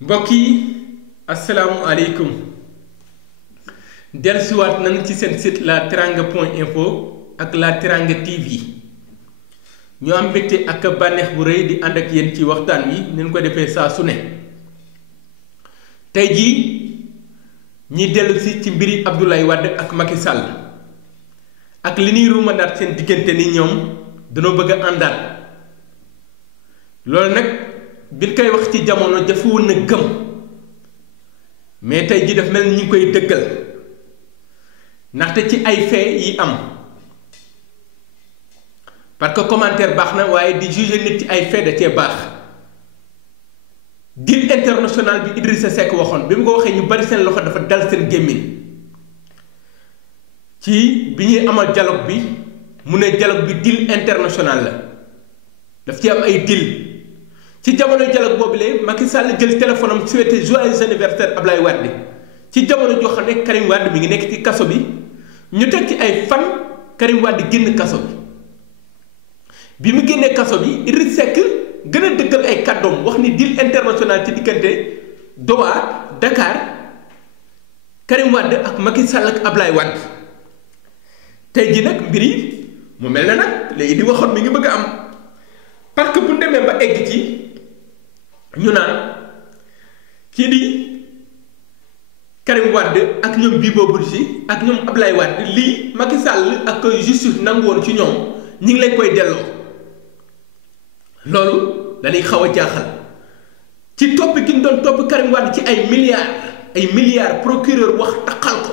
mbokk yi asalaamualeykum dellusiwaat nañ ci seen site la teranga point info ak la teranga TV ñu am mbégte ak bànneex bu rëy di ànd ak yéen ci waxtaan wi nañ ko defee saa su ne tey jii ñi dellu si ci mbiri Abdoulaye Wade ak Macky Sall ak li ñuy ruumandaat seen diggante ni ñoom dañoo bëgg a àndaat loolu nag biñ koy wax ci jamono jafewul na gëm mais tey ji daf mel ni ñu ngi koy dëggal ndaxte ci ay fait yi am parce que commentaire baax na waaye di juger nit ci ay fait da cee baax deal international bi Idrissa Seck waxoon bi mu ko waxee ñu bari seen loxo dafa dal seen gémmiñ ci bi ñuy amal dialogue bi mu ne dialogue bi deal international la daf ci am ay deal ci jamono dialogue boobule Macky Sall jël téléphone am souhaité joyeux anniversaire Ablaye Wade ci jamono joo xam ne Karim Wade mi ngi nekk ci kaso bi ñu teg ci ay fan Karim Wade génn kaso bi mu génnee kaso bi Idrissa Seck gën a dëggal ay kàddoom wax ni deal international ci diggante Doha Dakar Karim Wade ak Macky Sall ak Ablaye Wade tey ji nag mbir yi mu mel na nag léegi di waxoon mi ngi bëgg a am parce que bu ñu demee ba egg ci ñu naan kii di Karim Wade ak ñoom Bibo Bourgi ak ñoom Ablaye Wade lii Macky Sall ak justice nangu woon ci ñoom ñi ngi leen koy delloo loolu dañuy xaw a jaaxal ci topp gi ñu doon topp Karim Wade ci ay milliards procureur wax taxal ko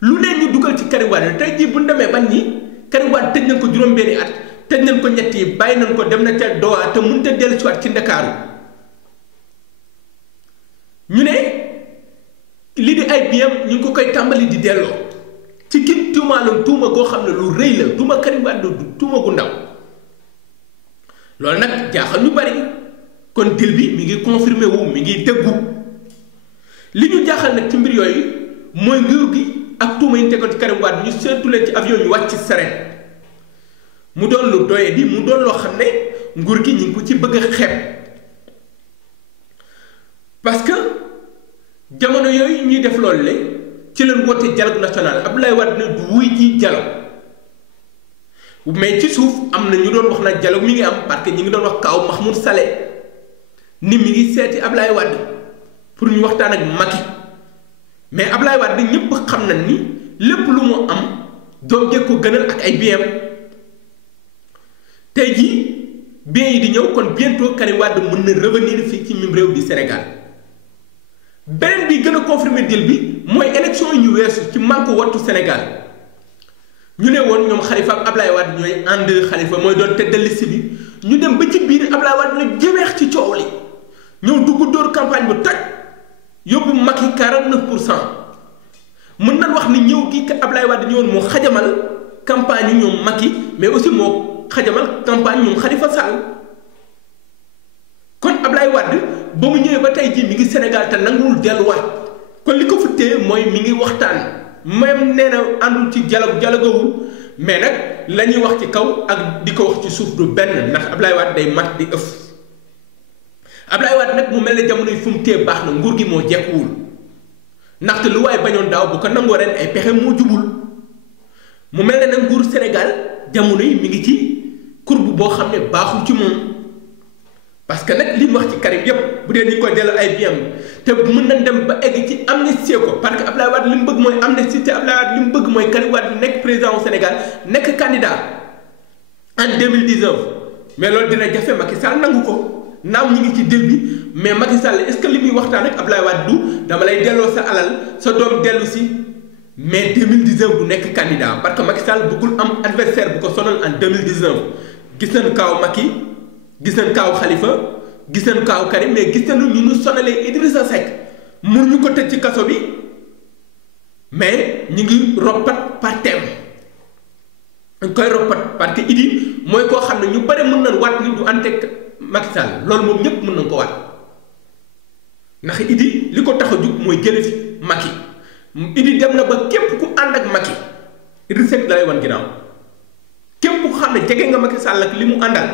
lu leen ñu dugal ci Karim Wade tey jii bu ñu demee ban ñi Karim Wade tëj nañ ko juróom-benni at tëj nañ ko ñett yi bàyyi nañ ko dem na ca Doha te mënut a dellusiwaat ci Ndakaaru ñu ne lii di ay biyam ñu ngi ko koy tàmbali di delloo ci kin tuumaaloon tuuma goo xam ne lu rëy la tuuma Karim Wade du tuuma gu ndaw loolu nag jaaxal ñu bari kon dil bi mi ngi confirmé wu mi ngi dëggu li ñu jaaxal nag ci mbir yooyu mooy nguur gi ak tuuma yi ñu tegoon ci Karim Wade ñu seetu leen ci avion ñu wàcc ci sareet mu doon lu doye di mu doon loo xam ne nguur gi ñu ngi ko ci bëgg a xeeb parce que jamono yooyu ñuy def loolu le ci leen woote dialogue national Abdoulaye Wade ne du wuy ji dialogue mais ci suuf am na ñu doon wax nag dialogue mi ngi am parce que ñi ngi doon wax kaaw Mahmoud Saleh ni mi ngi seeti Abdoulaye Wade pour ñu waxtaan ak Macky mais Abdoulaye Wade ñëpp xam nañ ni lépp lu mu am doom jëkk ko gënal ak ay biem tey jii biens yi di ñëw kon bientôt Karim Wade mën na revenir fii ci mim réew di Sénégal beneen bi gën a confirmer deal bi mooy élection yi ñu weesu ci manko wattu Sénégal ñu ne woon ñoom Khalifa ak Ablaye Wade ñooy ànd Khalifa mooy doon tête de liste bi ñu dem ba ci biir Ablaye Wade nag jëweex ci coow li ñëw dugg dóor campagne bu toj yóbbu Macky 49%. mën nañ wax ni ñëw gi Ablaye Wade ñëwoon moo xajamal campagne yi ñoom Macky mais aussi moo xajamal campagne ñoom Khalifa Sall kon Ablaye Wade ba mu ñëwee ba tey jii mi ngi Sénégal te nanguwul delluwaat kon li ko fi téye mooy mi ngi waxtaan même nee na àndul ci dialogawul mais nag la ñuy wax ci kaw ak di ko wax ci suuf du benn ndax Ablaye Wade day mat di ëf Ablaye Wade nag mu mel ne jamono yi fu mu téye baax na nguur gi moo jekkuwul ndaxte lu waaye bañoon daaw bu ko nangoo ren ay pexe moo jubul mu mel ne nag nguur Sénégal jamono yi mi ngi ci courbe boo xam ne baaxul ci moom parce que nag li mu wax ci Karim yépp bu dee ni ko delloo ay biam te mën nañ dem ba egg ci amnistie ko parce que Abdoulaye Wade li mu bëgg mooy amnistie te Abdoulaye Wade li mu bëgg mooy Karim Wade nekk président au Sénégal nekk candidat en 2019 mais loolu dina jafe Macky Sall nangu ko naam ñi ngi ci dil bi mais Macky Sall est-ce que li muy waxtaan ak Abdoulaye Wade du dama lay delloo sa alal sa doom dellu si mais 2019 du nekk candidat parce que Macky Sall bëggul am adversaire bu ko sonal en 2019 gis nañ kaaw Macky gis nañ kaaw Khalifa gis nañ kaaw Karim mais gis nañu ñu sonalee Idrissa Seck mënuñu ko tëj ci kaso bi mais ñu ngi roppat par thème dañ koy roppat parce que Idi mooy koo xam ne ñu bare mën nañ waat ni du ànd ak Macky Sall loolu moom ñépp mën nañ ko waat ndax Idi li ko tax a jug mooy jële fi Macky Idi dem na ba képp ku ànd ak Macky Idrissa Seck da lay wan ginnaaw képp ku xam ne jege nga Macky Sall ak li mu àndal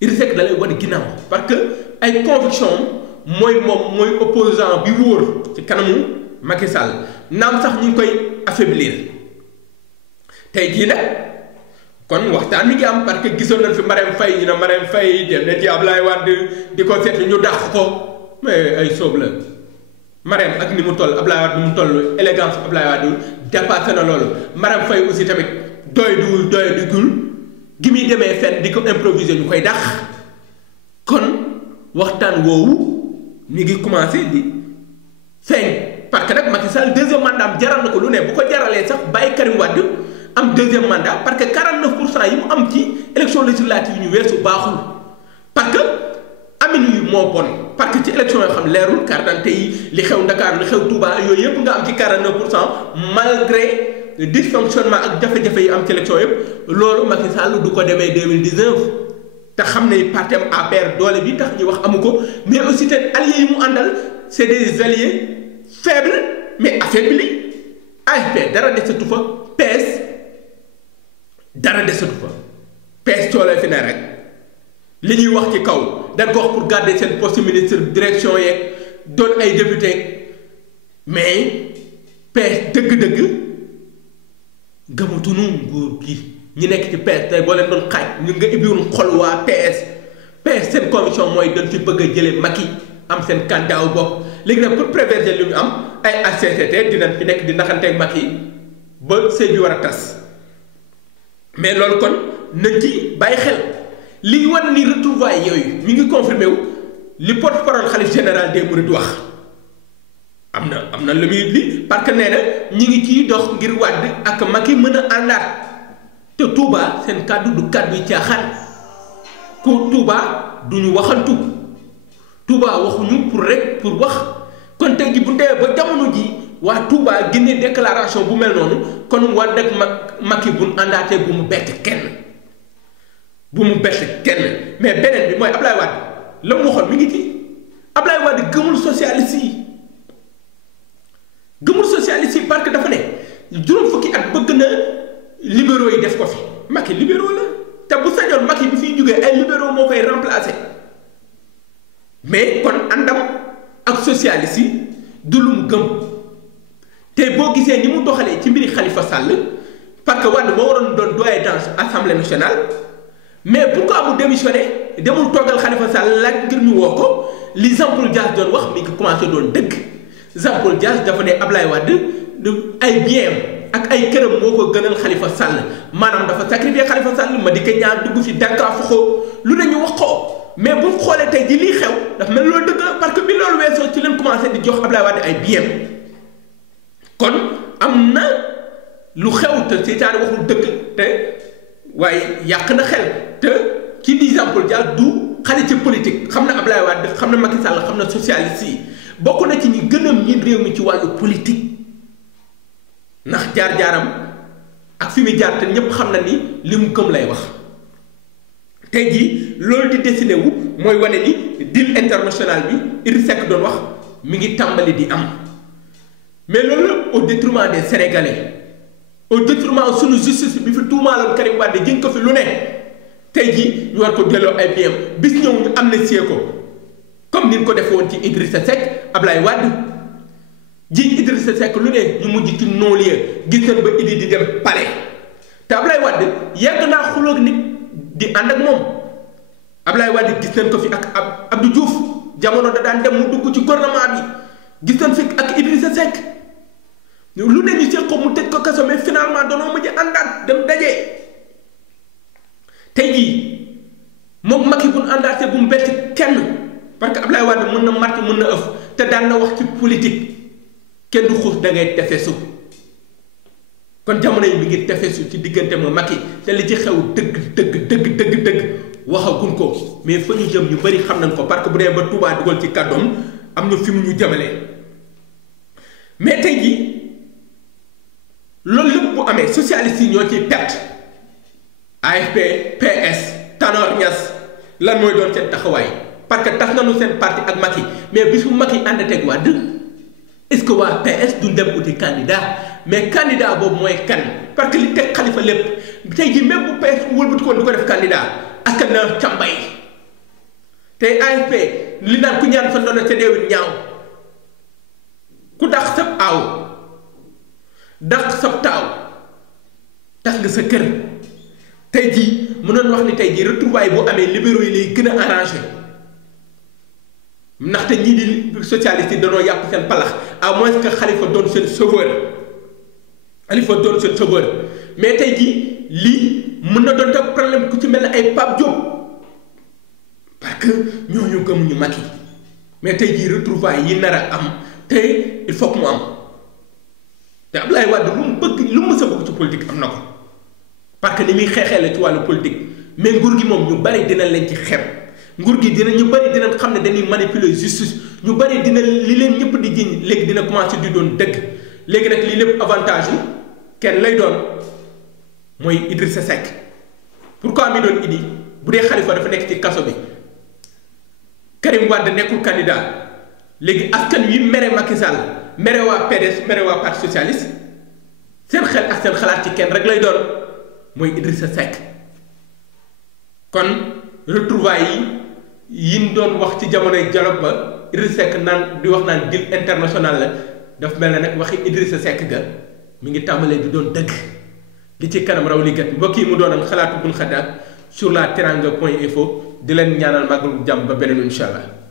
Idrissa Seck da lay wan ginnaaw parce que ay conviction mooy opposant bi wóor ci kanamu Macky Sall naam sax ñu ngi koy affaiblir tey jii nag kon waxtaan mi ngi am parce que gisoon nañ fi Marème Faye ñu ne Marème Faye dem na ci Ablaye Wade di ko seet ñu dàq ko mais ay soob la Marème ak ni mu toll Ablaye Wade ni mu toll élégance Ablaye Wade dépassé na loolu Marème Faye aussi tamit doy gi muy demee fenn di ko improviser ñu koy dàq kon waxtaan woowu mi ngi commencé di feeñ parce que nag Macky Sall deuxième mandat am jaral na ko lu ne bu ko jaralee sax bàyyi Karim Wade am deuxième mandat parce que 49% yi mu am ci élection législative yi ñu weesu baaxul parce que amin yi moo bon parce que ci élection yoo xam leerul carte d'identité yi li xew Dakar li xew Touba yooyu yëpp nga am ci 49% malgré dysfonctionnement ak jafe-jafe yi am ci élection yëpp loolu Macky Sall du ko demee 2019 te xam ne parti am APR doole bi tax ñu wax amu ko mais aussi te alliés yi mu àndal c'est des alliés faibles mais affaiblis AFP dara desatu fa PS dara desatu fa PS coolee fi ne rek li ñuy wax ci kaw dañ ko wax pour garder seen poste ministre direction yeeg doon ay député mais PS dëgg-dëgg gëmatunu nguur gi ñi nekk ci PS tey boo leen doon xaaj ñu nga ibbiwoon xol waa PS seen commission mooy dañ fi bëgg a jëlee Macky am seen candidat wu bopp léegi nag pour préserver li ñu am ay HCCT dinañ fi nekk di naxanteeg Macky ba sëy bi war a tas mais loolu kon nañ ci bàyyi xel li war ni retrouvailles yooyu mi ngi confirmé wu li porte-parole xalif général des Mourides wax am na lu muy li parce que nee na ñi ngi ciy dox ngir Wade ak Macky mën a àndaat te Touba seen kàddu du kàddu yi caaxaan ku Touba du ñu waxantu Touba waxuñu pour wax kon tey ji bu ndee ba jamono ji waa Touba génne déclaration bu mel noonu kon Wade ak Macky bu ñu àndaatee bu mu bett kenn mais beneen bi mooy Ablaye Wade la mu waxoon mi ngi ci Ablaye Wade gëmul socialiste yi parce que dafa ne juróom fukki at bëgg na libéraux yi def ko fi Macky libéraux la te bu sañoon Macky bi fiy jógee ay libéraux moo koy remplacer mais kon àndam ak socialiste yi du lu mu gëm te boo gisee ni mu doxalee ci mbiri Khalifa Sall parce que Wade moo waroon doon doyen dans assemblée nationale mais pourquoi mu démissionné demul toogal Khalifa Sall laaj ngir ñu woo ko li Jean-Paul Dias doon wax mi ngi commencé doon dëgg Jean-Paul Dias dafa ne Ablaye Wade ay bien ak ay këram moo ko gënal Khalifa Sall maanaam dafa sacrifier Khalifa Sall ma di ko ñaan dugg fi dànkaafu ko lu ne ñu wax ko mais bu xoolee tey ji lii xew dafa mel loolu dëgg la parce que bi loolu weesoo ci leen commencé di jox Ablaye Wade ay bien kon am na lu xew te seytaane waxul dëgg te waaye yàq na xel te ci di Jean-Paul Dias du xale ci politique xam na Ablaye Wade xam na Macky Sall xam na socialiste yi bokk na ci ñi gën a miin réew mi ci wàllu politique ndax jaar-jaaram ak fi mu jaar te ñépp xam na ni li mu gëm lay wax tey jii loolu di dessiné wu mooy wane ni deal international bi Idrissa Seck doon wax mi ngi tàmbali di am mais loolu au détriment des Sénégalais au détriment sunu justice bi fi tuumaaloon Karim Wade jën ko fi lu ne tey jii ñu war ko delloo ay biens bis ñëw ñu amnistie ko comme ni ñu ko defoon ci Idrissa Seck Ablaye Wade jiñ Idrissa Seck lu ne ñu mujj ci non-lieu gis nañ ba Idi di dem palais te Ablaye Wade yàgg naa xuloog nit di ànd ak moom Ablaye Wade gis nañ ko fi ak Abdou Diouf jamono da daan dem mu dugg ci gouvernement bi gis nañ fi ak Idrissa Seck lu ne ñu seq ko mu tëj ko kaso mais finalement danoo mujj àndaat dem daje tey jii moom Macky bu ñu àndaatee bu mu bett kenn parce que Ablaye Wade mën na màtt mën na ëff te daan na wax ci politique kenn du xuus da ngay tefesu kon jamono yi mi ngi tefesu ci diggante ma Macky te li ci xew dëgg waxaguñ ko mais fa ñu jëm ñu bari xam nañ ko parce que bu dee ba Touba dugal ci kàddoom am na fi mu ñu jëmalee mais tey jii loolu lépp bu amee socialiste yi ñoo ciy perte AFP PS Tanor Niass lan mooy doon seen taxawaay parce que tax nañu seen parti ak Macky mais bis bu Macky ànd teg Wade est-ce que waa PS du dem uti candidat mais candidat boobu mooy kan parce que li teg Khalifa lépp tey jii même bu PS wëlbati ko du ko def candidat askan na càmbay tey AFP li naan ku ñaan fa ndono ca deewit ñaaw ku dàq sab aaw dàq sab taaw tax nga sa kër tey jii mënoon wax ni tey jii retrouvailles bu amee libéraux yi lay gën a arrangé ndaxte ñii di socialiste yi danoo yàpp seen palax à moins que Khalifa doon seen sauveur mais tey jii lii mën na doon tam problème ku ci mel ne ay Pape Diop parce que ñooñu gëmuñu Macky mais tey jii retrouvailles yi nar a am tey il faut que mu am te Abdoulaye Wade lu mu bëgg lu mu mës a bëgg ci politique am na ko parce que ni muy xeexee la ci wàllu politique mais nguur gi moom ñu bari dina leen ci xeeb nguur gi ñu bari dina xam ne dañuy manipuler justice ñu bari dina li leen ñëpp di jiñ léegi dina commencé di doon dëgg léegi nag lii lépp avantage yi kenn lay doon mooy Idrissa Seck pourquoi mi doon Idi bu dee Khalifa dafa nekk ci kaso bi Karim Wade nekkul candidat léegi askan wi mere Macky Sall mere waa PDS mere waa parti socialiste seen xel ak seen xalaat ci kenn rek lay doon mooy Idrissa Seck kon retrouvailles yi ñu doon wax ci jamonoy dialogue ba Idrissa Seck naan di wax naan deal international la daf mel ne nag waxi Idrissa Seck ga mi ngi tàmbalee di doon dëgg li ci kanam raw li gat mbokk yi mu doonal xalaatu bun xadaat sur la teranga.info di leen ñaanal màggalu jàmm ba beneen incha allah.